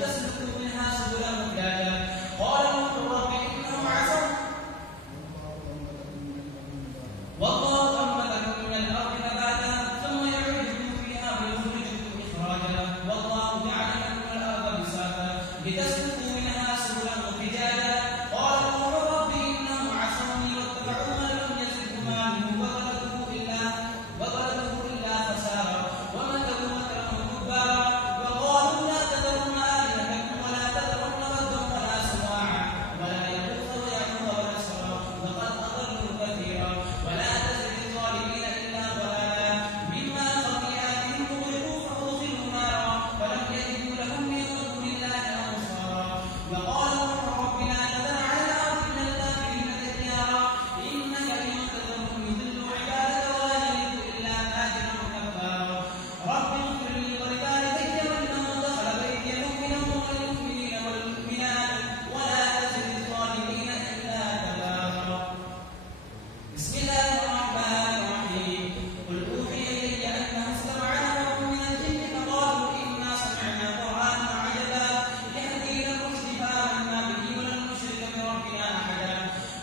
لتسلكوا منها سبلا فجاجا قال نوح رب إنهم عصوا والله أنبتكم من الأرض نباتا ثم يعيدكم فيها ويخرجكم إخراجا والله جعل لكم الأرض بساطا لتسلكوا منها سبلا فجاجا قال نوح رب إنهم عصوني واتبعوا من لم يزده ماله وولده إلا خسارا ومكروا مكرا كبارا وقالوا لا تذرن آلهتكم ولا تذرن ودا ولا سواعا ولا يغوث ويعوق ونسرا وقد أضلوا كثيرا ولا تزد الظالمين إلا ضلالا مما خطيئاتهم أغرقوا فأدخلوا نارا ولم يجدوا لهم من دون الله أنصارا وقالوا رب لا تذر على الأرض من الكافرين ديارا إنك إن تذرهم يضلوا عبادك ولا يلدوا إلا فاجرا كفارا رب اغفر لي ولوالدي ولمن دخل بيتي مؤمنا وللمؤمنين والمؤمنات ولا تزد الظالمين إلا تبارا بسم الله الرحمن الرحيم قل أوحي إلي أنه استمع نفر من الجن فقالوا إنا سمعنا قرآنا عجبا يهدي إلى الرشد فآمنا به ولن نشرك بربنا أحدا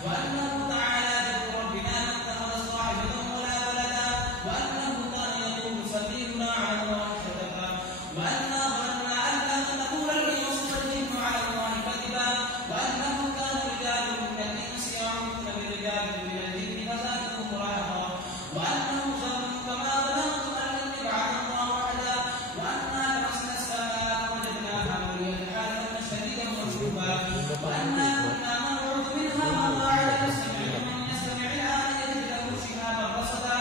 وأنه تعالى جد ربنا ما اتخذ صاحبة ولا ولدا وأنه كان يقول سفيهنا على الله شططا وأنا ظننا أن لن نقول الإنس والجن على الله كذبا وأنه كان رجال من الإنس يعوذون برجال من الجن فزادوهم رهقا وأنهم ظنوا كما ظننتم أن لن يبعث الله أحدا وأنا لمسنا السماء فوجدناها مليئة حالة شديدا مرشوبا وأنا كنا نقعد منها مقاعد للسمع فمن يستمع الآن يجد له شهابا رصدا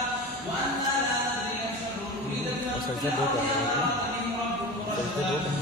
وأنا لا ندري أشر أريد بمن في الأرض أم أراد بهم ربهم رشدا